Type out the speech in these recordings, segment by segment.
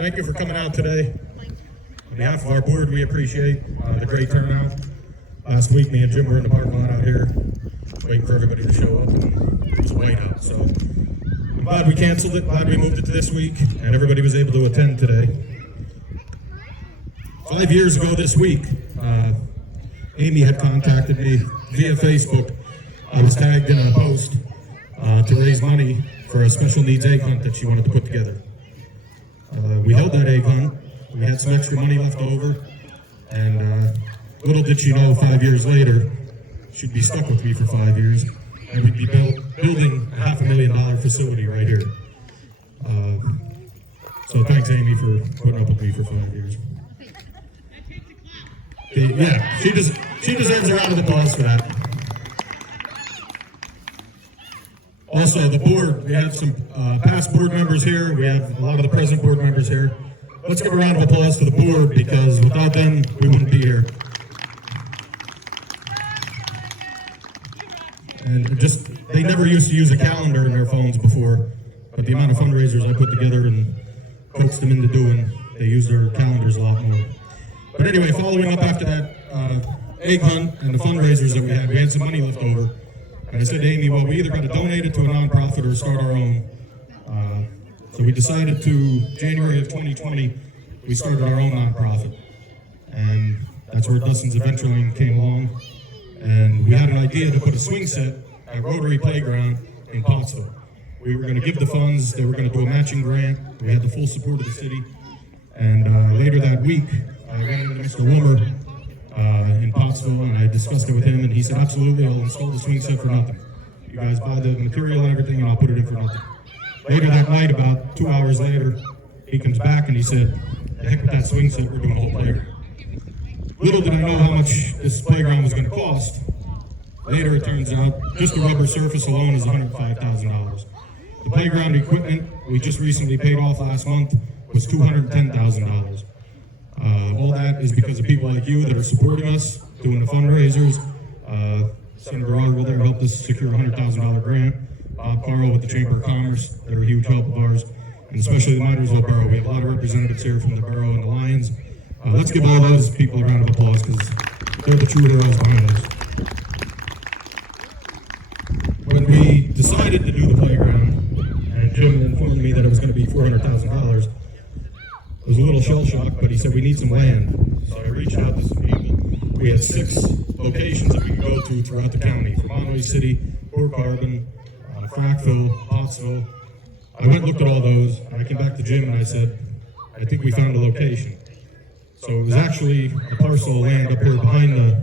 thank you for coming out today. On behalf of our board, we appreciate the great turnout. Last week, me and Jim were in the parking lot out here, waiting for everybody to show up, and it was white out. So I'm glad we canceled it, glad we moved it to this week, and everybody was able to attend today. 5 years ago this week, Amy had contacted me via Facebook. I was tagged in a post to raise money for a special needs egg hunt that she wanted to put together. We held that egg hunt. We had some extra money left over, and little did she know 5 years later, she'd be stuck with me for 5 years, and we'd be building a $500,000 facility right here. So thanks, Amy, for putting up with me for 5 years. Yeah, she deserves a round of applause for that. Also, the board, we have some past board members here. We have a lot of the present board members here. Let's give a round of applause to the board, because without them, we wouldn't be here. And just, they never used to use a calendar in their phones before, but the amount of fundraisers I put together and coaxed them into doing, they use their calendars a lot more. But anyway, following up after that egg hunt and the fundraisers that we had some money left over. And I said to Amy, well, we either got to donate it to a nonprofit or start our own. So we decided to, January of 2020, we started our own nonprofit. And that's where Dustin's Adventureland came along. And we had an idea to put a swing set at Rotary Playground in Pottsville. We were going to give the funds, they were going to do a matching grant. We had the full support of the city. And later that week, I ran into Mr. Wimmer in Pottsville, and I discussed it with him, and he said, absolutely, I'll install the swing set for nothing. You guys buy the material and everything, and I'll put it in for nothing. Later that night, about 2 hours later, he comes back and he said, the heck with that swing set, we're doing a whole playground. Little did I know how much this playground was going to cost. Later, it turns out, just the rubber surface alone is $105,000. The playground equipment we just recently paid off last month was $210,000. All that is because of people like you that are supporting us, doing the fundraisers. Senator Arwell there helped us secure a $100,000 grant. Bob Carl with the Chamber of Commerce, they're a huge help of ours, and especially the Minersville Borough. We have a lot of representatives here from the borough and the Lions. Let's give all those people a round of applause, because they're the true heroes behind us. When we decided to do the playground, and Jim informed me that it was going to be $400,000, it was a little shell shock, but he said we need some land. So I reached out to some people. We had 6 locations that we could go to throughout the county, from Monterey City, Port Carbon, Frackville, Pottsville. I went and looked at all those, and I came back to Jim and I said, I think we found a location. So it was actually a parcel of land up here behind the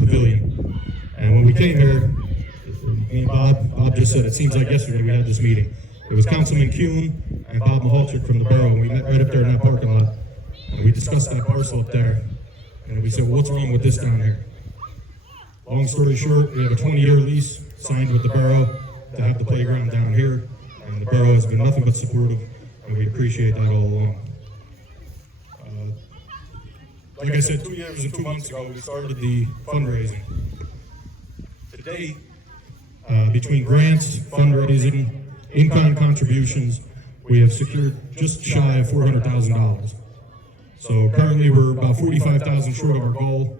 pavilion. And when we came here, me and Bob just said, it seems like yesterday we had this meeting. It was Councilman Kuhn and Bob Mahalchik from the borough, and we met right up there in that parking lot. And we discussed that parcel up there. And we said, well, what's wrong with this down here? Long story short, we have a 20-year lease signed with the borough to have the playground down here. And the borough has been nothing but supportive, and we appreciate that all along. Like I said, 2 years and 2 months ago, we started the fundraising. To date, between grants, fundraising, in-kind contributions, we have secured just shy of $400,000. So currently we're about $45,000 short of our goal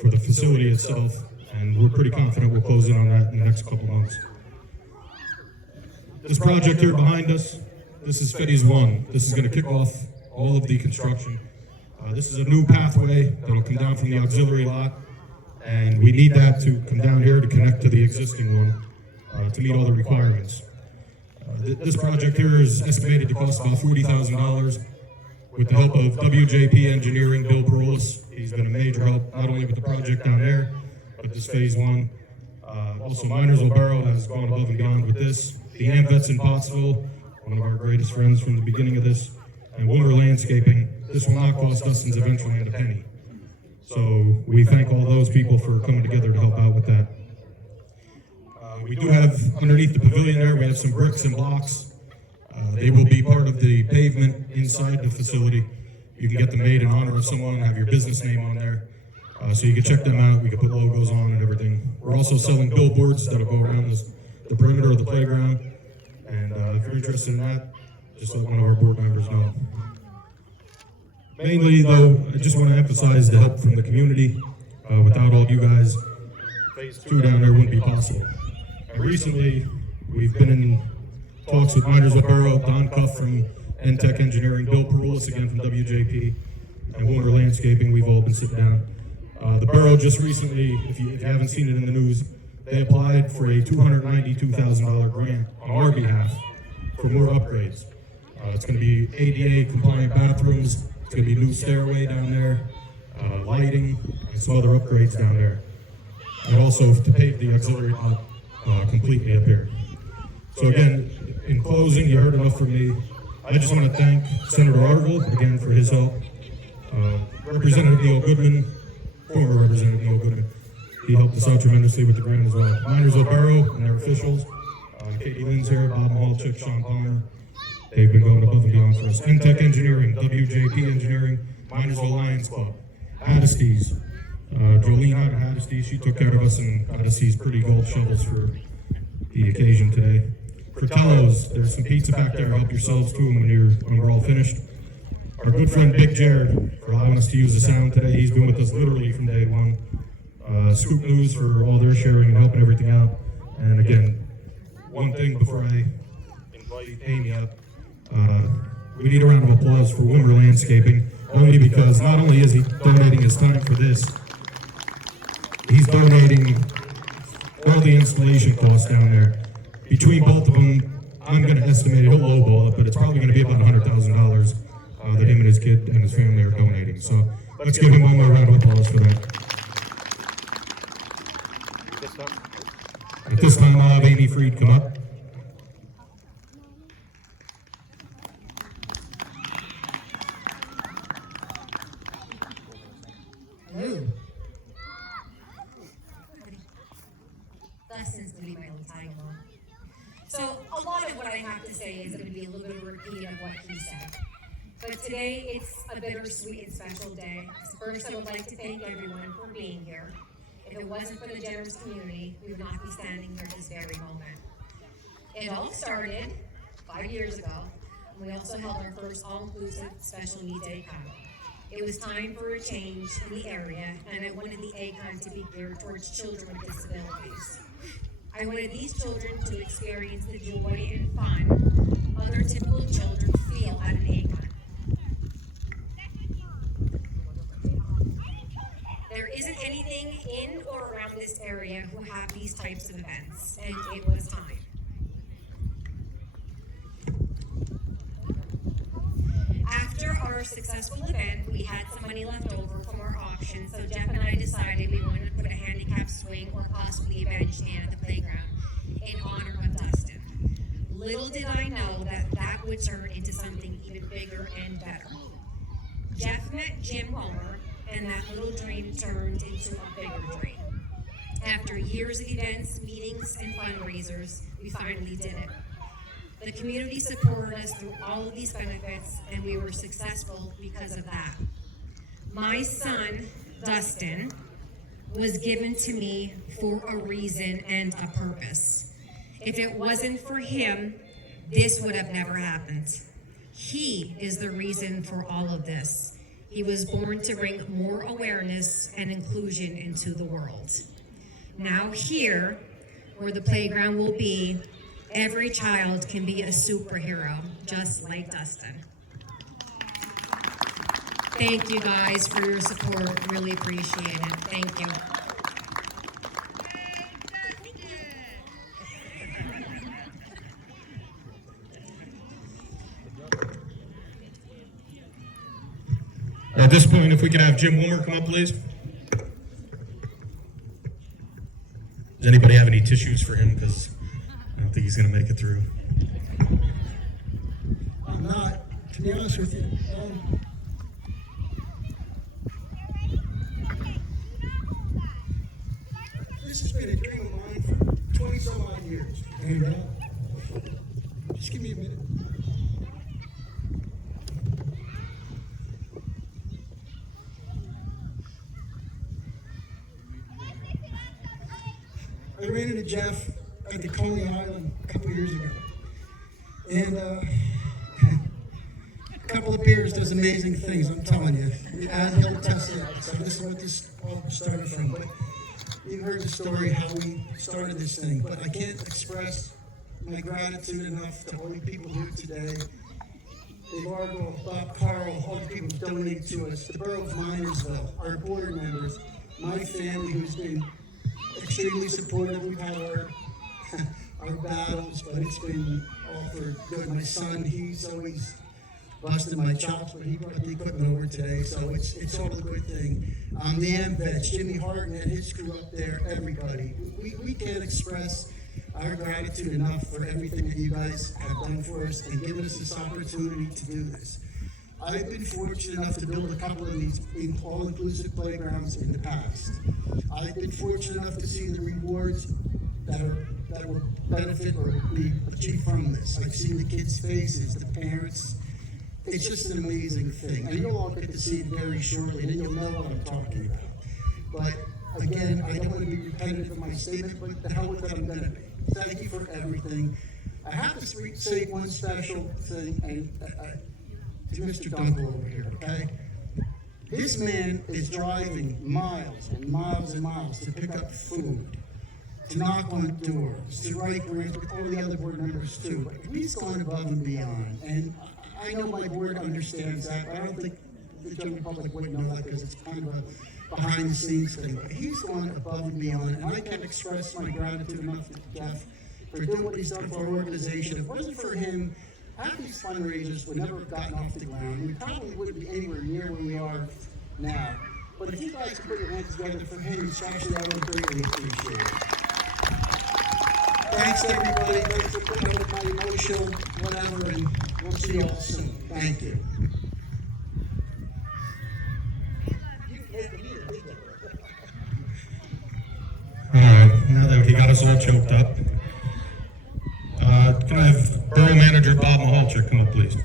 for the facility itself, and we're pretty confident we'll close in on that in the next couple months. This project here behind us, this is Phase 1. This is going to kick off all of the construction. This is a new pathway that'll come down from the auxiliary lot, and we need that to come down here to connect to the existing one to meet all the requirements. This project here is estimated to cost about $40,000 with the help of WJP Engineering, Bill Perolis. He's been a major help, not only with the project down there, but this Phase 1. Also, Minersville Borough has gone above and beyond with this. The AMVETS in Pottsville, one of our greatest friends from the beginning of this, and Wimmer Landscaping. This will not cost Dustin's Adventureland a penny. So we thank all those people for coming together to help out with that. We do have, underneath the pavilion there, we have some bricks and blocks. They will be part of the pavement inside the facility. You can get them made in honor of someone and have your business name on there. So you can check them out. We can put logos on and everything. We're also selling billboards that'll go around the perimeter of the playground. And if you're interested in that, just let one of our board members know. Mainly, though, I just want to emphasize the help from the community. Without all you guys, phase 2 down there wouldn't be possible. Recently, we've been in talks with Minersville Borough, Don Cuff from NTech Engineering, Bill Peroulis again from WJP, and Wilmer Landscaping. We've all been sitting down. The borough just recently, if you haven't seen it in the news, they applied for a $292,000 grant on our behalf for more upgrades. It's going to be ADA compliant bathrooms. It's going to be new stairway down there, lighting, and some other upgrades down there. And also to pave the auxiliary up completely up here. So again, in closing, you heard enough from me. I just want to thank Senator Arville again for his help. Representative Neil Goodman, former Representative Neil Goodman, he helped us out tremendously with the grant as well. Minersville Borough and their officials, Katie Lynn's here, Bob Mahalchik, Sean Palmer. They've been going above and beyond for us. NTech Engineering, WJP Engineering, Minersville Lions Club, Haddisty's. Jolene out of Haddisty, she took care of us and got us these pretty gold shovels for the occasion today. Fratello's, there's some pizza back there. Help yourselves to them when we're all finished. Our good friend Big Jared for allowing us to use the sound today. He's been with us literally from day one. Scoop News for all their sharing and helping everything out. And again, one thing before I invite Amy up. We need a round of applause for Wilmer Landscaping, only because not only is he donating his time for this, he's donating all the installation costs down there. Between both of them, I'm going to estimate he'll lowball it, but it's probably going to be about $100,000 that him and his kid and his family are donating. So let's give him one more round of applause for that. At this time, I'll have Amy Freed come up. Hello. Dustin's going to be my little tag along. So, a lot of what I have to say is going to be a little bit of a repeat of what he said. But today, it's a bittersweet and special day. First, I would like to thank everyone for being here. If it wasn't for the generous community, we would not be standing here this very moment. It all started 5 years ago, and we also held our first all-inclusive special needs ACON. It was time for a change in the area, and I wanted the ACON to be geared towards children with disabilities. I wanted these children to experience the joy and fun other typical children feel at an ACON. There isn't anything in or around this area who have these types of events, and it was time. After our successful event, we had some money left over from our auction, so Jeff and I decided we wanted to put a handicap swing or possibly a bench stand at the playground in honor of Dustin. Little did I know that that would turn into something even bigger and better. Jeff met Jim Homer, and that little dream turned into a bigger dream. After years of events, meetings, and fundraisers, we finally did it. The community supported us through all of these benefits, and we were successful because of that. My son, Dustin, was given to me for a reason and a purpose. If it wasn't for him, this would have never happened. He is the reason for all of this. He was born to bring more awareness and inclusion into the world. Now here, where the playground will be, every child can be a superhero, just like Dustin. Thank you guys for your support. Really appreciate it. Thank you. At this point, if we could have Jim Wilmer come up, please. Does anybody have any tissues for him? Because I don't think he's going to make it through. I'm not, to be honest with you. This has been a dream of mine for 20 some odd years. And just give me a minute. I ran into Jeff at the Coney Island a couple years ago. And couple of beers does amazing things, I'm telling you. And he'll test it out. So this is what this all started from. But you heard the story how we started this thing. But I can't express my gratitude enough to all the people here today. Eduardo, Bob, Carl, all the people who donated to us, the borough of Minersville, our board members, my family who's been extremely supportive. We've had our battles, but it's been all for good. My son, he's always busting my chops, but he brought the equipment over today, so it's all a good thing. The AMVETs, Jimmy Harton and his crew up there, everybody. We can't express our gratitude enough for everything that you guys have done for us and given us this opportunity to do this. I've been fortunate enough to build a couple of these all-inclusive playgrounds in the past. I've been fortunate enough to see the rewards that will benefit or be achieved from this. I've seen the kids' faces, the parents. It's just an amazing thing. And you'll all get to see it very shortly, and you'll know what I'm talking about. But again, I don't want to be repetitive of my statement, but the hell with it, I'm going to be. Thank you for everything. I have to say one special thing, and to Mr. Dunkel over here, okay? This man is driving miles and miles and miles to pick up food, to knock on doors, to write grants with all the other board members too. But he's gone above and beyond, and I know my board understands that, but I don't think the general public would know that because it's kind of a behind the scenes thing. But he's gone above and beyond, and I can't express my gratitude enough to Jeff for doing what he's done for our organization. If it wasn't for him, half these fundraisers would never have gotten off the ground. We probably wouldn't be anywhere near where we are now. But if you guys could put your hands together for him, especially, I would greatly appreciate it. Thanks, everybody. Thanks for putting up with my emotional whatever, and we'll see you all soon. Thank you. All right, now that he got us all choked up, can I have Borough Manager Bob Mahalchik come up, please?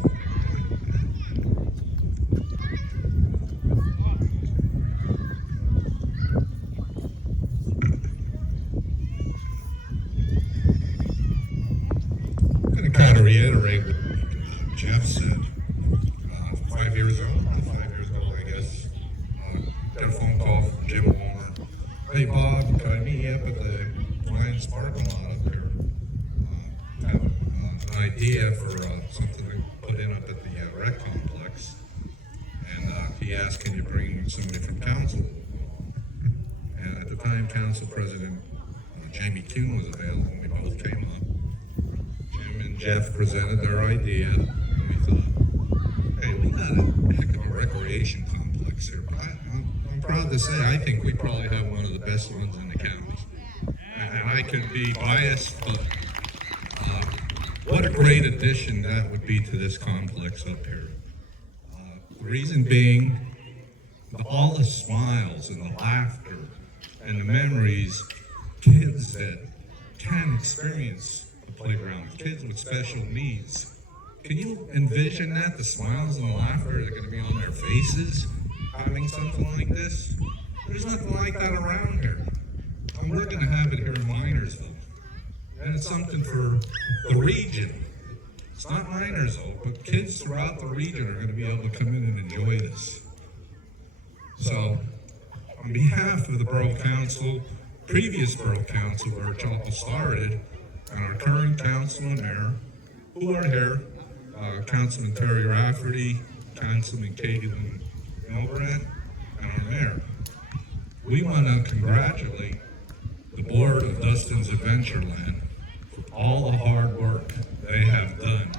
I'm going to kind of reiterate what Jeff said. 5 years ago, I guess, got a phone call from Jim Walmer. Hey Bob, can I meet you up at the Lions parking lot up there? Have an idea for something to put in up at the rec complex. And he asked, can you bring somebody from council? And at the time, council president Jamie Kuhn was available, and we both came up. Jim and Jeff presented their idea, and we thought, hey, we got a heck of a recreation complex here. But I'm proud to say I think we probably have one of the best ones in the county. And I could be biased, but what a great addition that would be to this complex up here. The reason being, all the smiles and the laughter and the memories, kids that can experience a playground, kids with special needs. Can you envision that? The smiles and the laughter that are going to be on their faces having something like this? There's nothing like that around here. And we're going to have it here in Minersville. And it's something for the region. It's not Minersville, but kids throughout the region are going to be able to come in and enjoy this. So, on behalf of the Borough Council, previous Borough Council where it all started, and our current council and mayor, who are here, Councilman Terry Rafferty, Councilman Caitlin Milbrand, and our mayor. We want to congratulate the board of Dustin's Adventureland for all the hard work they have done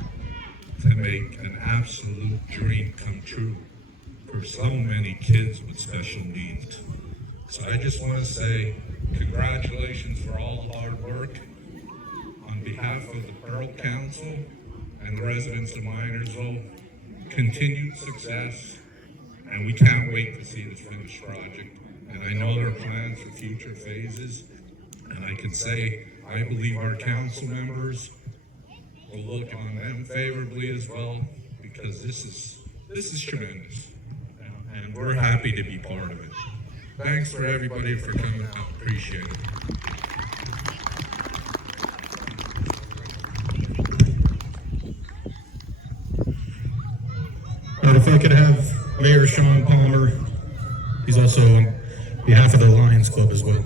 to make an absolute dream come true for so many kids with special needs. So I just want to say congratulations for all the hard work on behalf of the Borough Council and the residents of Minersville. Continued success, and we can't wait to see this finished project. And I know there are plans for future phases, and I can say I believe our council members will look on them favorably as well, because this is tremendous, and we're happy to be part of it. Thanks for everybody for coming out. Appreciate it. And if I could have Mayor Sean Palmer, he's also on behalf of the Lions Club as well.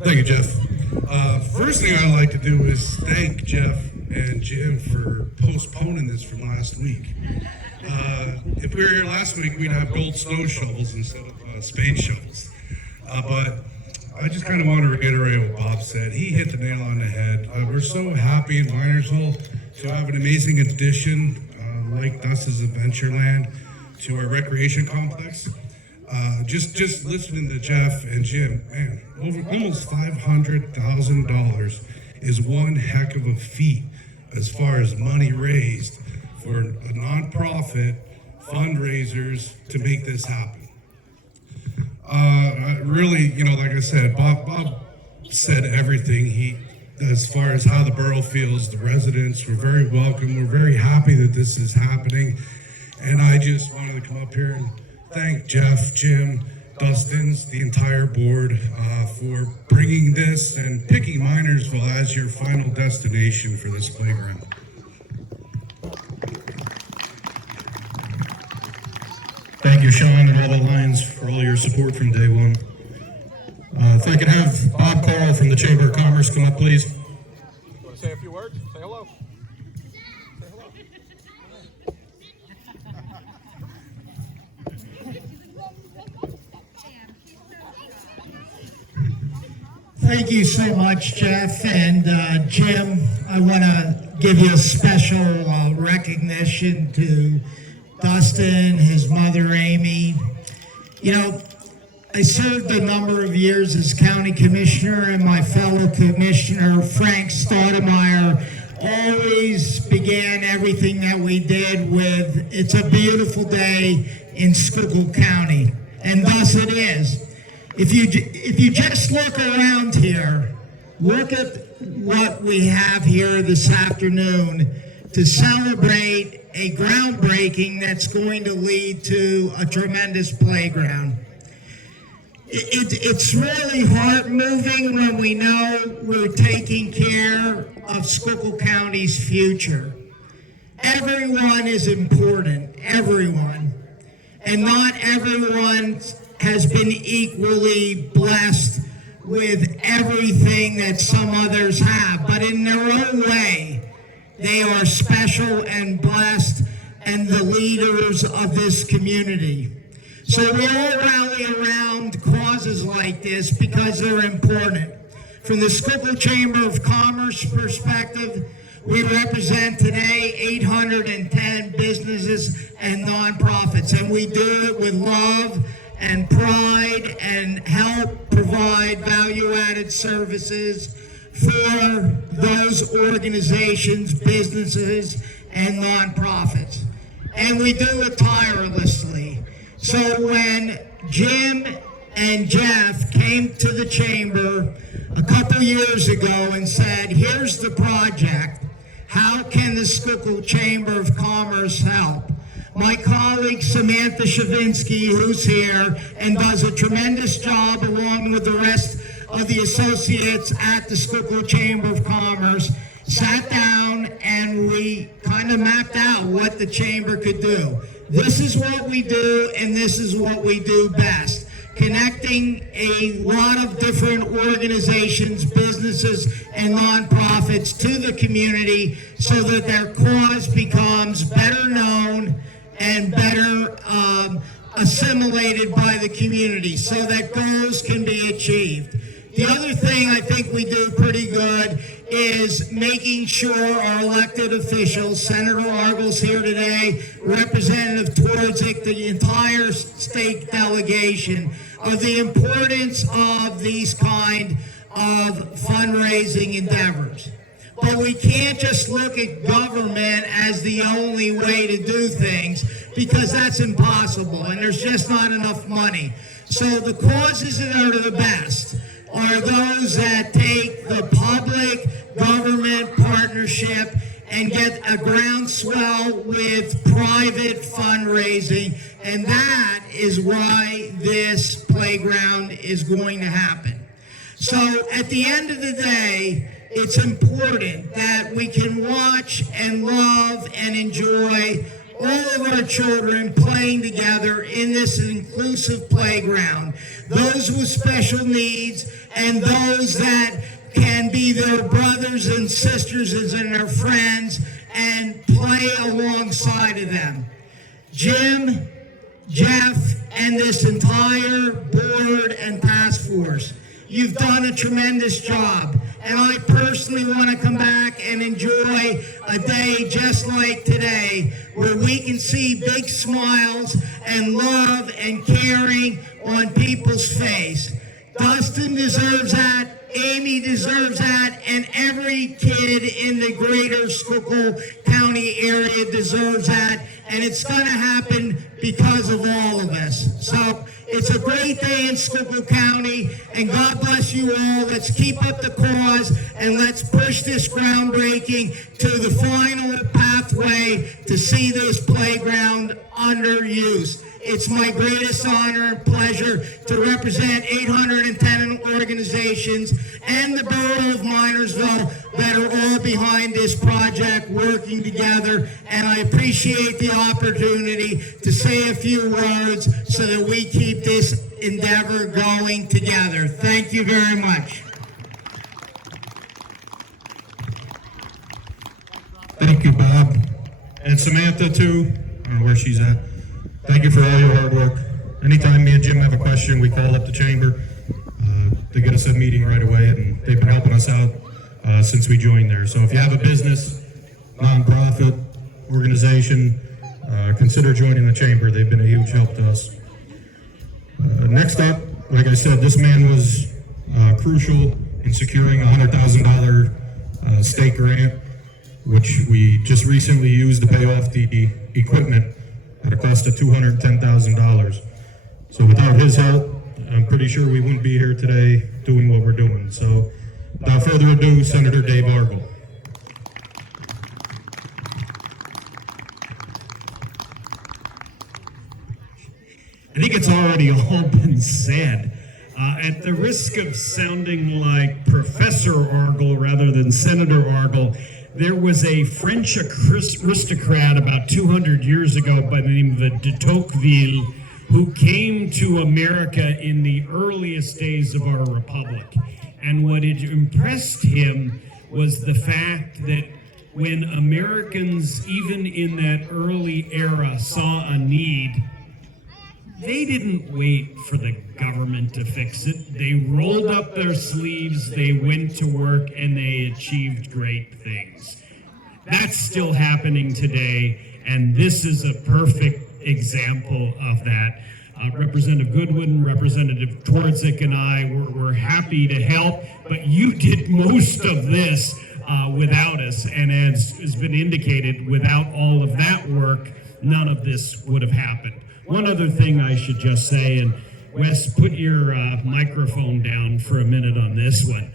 Thank you, Jeff. First thing I'd like to do is thank Jeff and Jim for postponing this from last week. If we were here last week, we'd have gold snow shovels instead of spade shovels. But I just kind of want to reiterate what Bob said. He hit the nail on the head. We're so happy in Minersville to have an amazing addition like Dustin's Adventureland to our recreation complex. Just listening to Jeff and Jim, man, over almost $500,000 is one heck of a feat as far as money raised for a nonprofit fundraisers to make this happen. Really, like I said, Bob said everything. As far as how the borough feels, the residents were very welcome. We're very happy that this is happening, and I just wanted to come up here and thank Jeff, Jim, Dustin's, the entire board for bringing this and picking Minersville as your final destination for this playground. Thank you, Sean, and all the Lions for all your support from day one. If I could have Bob Carl from the Chamber of Commerce come up, please. You want to say a few words? Say hello. Say hello. Thank you so much, Jeff and Jim. I want to give you a special recognition to Dustin, his mother, Amy. I served a number of years as county commissioner, and my fellow commissioner, Frank Stoudemire, always began everything that we did with, "It's a beautiful day in Schuylkill County," and thus it is. If you just look around here, look at what we have here this afternoon to celebrate a groundbreaking that's going to lead to a tremendous playground. It's really heart-moving when we know we're taking care of Schuylkill County's future. Everyone is important, everyone. And not everyone has been equally blessed with everything that some others have. But in their own way, they are special and blessed and the leaders of this community. So we all rally around causes like this because they're important. From the Schuylkill Chamber of Commerce perspective, we represent today 810 businesses and nonprofits, and we do it with love and pride and help provide value-added services for those organizations, businesses, and nonprofits. And we do it tirelessly. So when Jim and Jeff came to the chamber a couple years ago and said, "Here's the project, how can the Schuylkill Chamber of Commerce help?" My colleague Samantha Shavinsky, who's here and does a tremendous job along with the rest of the associates at the Schuylkill Chamber of Commerce, sat down and we kind of mapped out what the chamber could do. This is what we do, and this is what we do best. Connecting a lot of different organizations, businesses, and nonprofits to the community so that their cause becomes better known and better assimilated by the community so that goals can be achieved. The other thing I think we do pretty good is making sure our elected officials, Senator Argle's here today, Representative Twardzik, the entire state delegation, of the importance of these kind of fundraising endeavors. But we can't just look at government as the only way to do things because that's impossible and there's just not enough money. So the causes that are the best are those that take the public-government partnership and get a groundswell with private fundraising, and that is why this playground is going to happen. So at the end of the day, it's important that we can watch and love and enjoy all of our children playing together in this inclusive playground. Those with special needs and those that can be their brothers and sisters and their friends and play alongside of them. Jim, Jeff, and this entire board and task force, you've done a tremendous job. And I personally want to come back and enjoy a day just like today where we can see big smiles and love and caring on people's face. Dustin deserves that. Amy deserves that, and every kid in the greater Schuylkill County area deserves that, and it's going to happen because of all of us. So it's a great day in Schuylkill County, and God bless you all. Let's keep up the cause, and let's push this groundbreaking to the final pathway to see this playground under use. It's my greatest honor and pleasure to represent 810 organizations and the Borough of Minersville that are all behind this project working together. And I appreciate the opportunity to say a few words so that we keep this endeavor going together. Thank you very much. Thank you, Bob. And Samantha, too. I don't know where she's at. Thank you for all your hard work. Anytime me and Jim have a question, we call up the chamber. They get us a meeting right away, and they've been helping us out since we joined there. So if you have a business, nonprofit, organization, consider joining the chamber. They've been a huge help to us. Next up, like I said, this man was crucial in securing a $100,000 state grant, which we just recently used to pay off the equipment at a cost of $210,000. So without his help, I'm pretty sure we wouldn't be here today doing what we're doing. So without further ado, Senator Dave Argle. I think it's already all been said. At the risk of sounding like Professor Argle rather than Senator Argle, there was a French aristocrat about 200 years ago by the name of de Tocqueville who came to America in the earliest days of our republic. And what had impressed him was the fact that when Americans, even in that early era, saw a need, they didn't wait for the government to fix it. They rolled up their sleeves, they went to work, and they achieved great things. That's still happening today, and this is a perfect example of that. Representative Goodwin, Representative Twardzik, and I were happy to help, but you did most of this without us, and as has been indicated, without all of that work, none of this would have happened. One other thing I should just say, and Wes, put your microphone down for a minute on this one.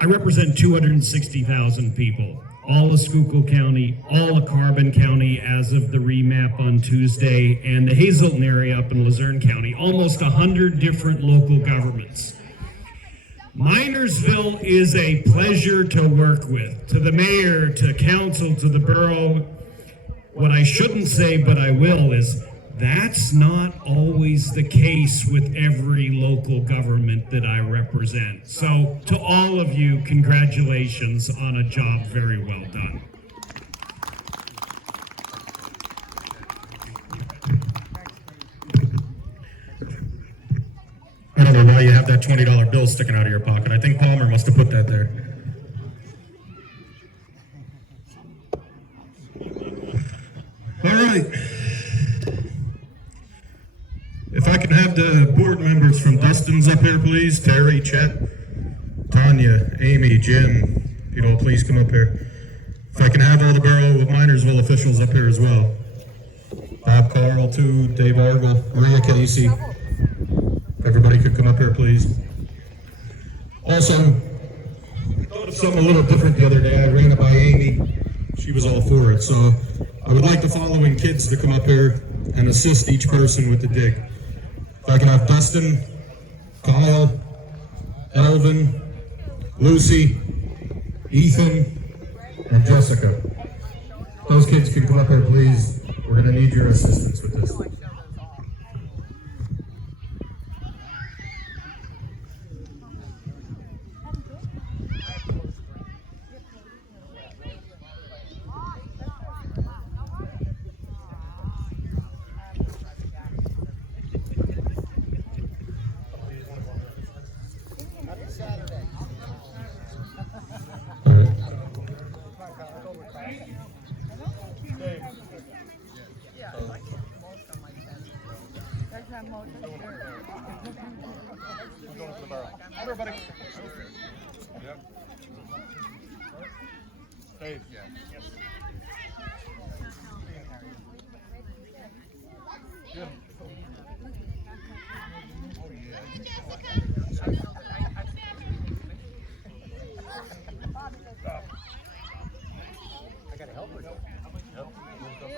I represent 260,000 people, all of Schuylkill County, all of Carbon County as of the remap on Tuesday, and the Hazelton area up in Luzerne County, almost 100 different local governments. Minersville is a pleasure to work with, to the mayor, to council, to the borough. What I shouldn't say, but I will, is that's not always the case with every local government that I represent. So to all of you, congratulations on a job very well done. I don't know why you have that $20 bill sticking out of your pocket. I think Palmer must have put that there. All right. If I can have the board members from Dustin's up here, please. Terry, Chet, Tanya, Amy, Jim, if you'd all please come up here. If I can have all the Borough of Minersville officials up here as well. Bob Carl, too, Dave Argle, Maria Casey. Everybody could come up here, please. Also, I thought of something a little different the other day. I ran it by Amy. She was all for it. So I would like the following kids to come up here and assist each person with the dig. If I can have Dustin, Kyle, Elvin, Lucy, Ethan, and Jessica. Those kids can come up here, please. We're gonna need your assistance with this. Everybody. Yep. Dave. Yeah. Yes. Good. I gotta help her. Yep.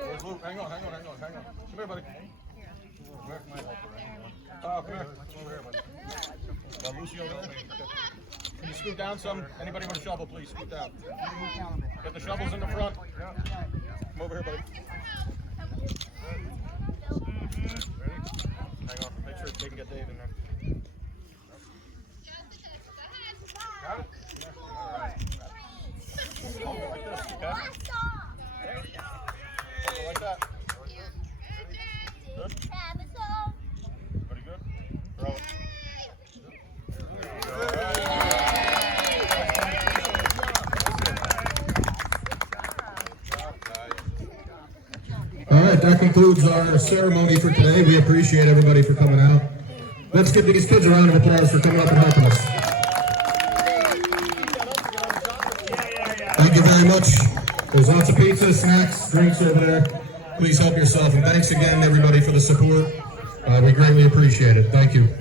Where's Luke? Hang on. Come here, buddy. Where's my helper? Come here. Come over here, buddy. Got Lucy over there? Can you scoot down some? Anybody with a shovel, please scoot down. Get the shovels in the front. Come over here, buddy. Ready? Hang on. Make sure they can get Dave in there. Got it? Yeah. All right. Hold it like this, okay? Hold it like that. Good? Pretty good? Throw it. All right, that concludes our ceremony for today. We appreciate everybody for coming out. Let's give these kids a round of applause for coming up and helping us. Thank you very much. There's lots of pizza, snacks, drinks over there. Please help yourself. And thanks again, everybody, for the support. We greatly appreciate it. Thank you.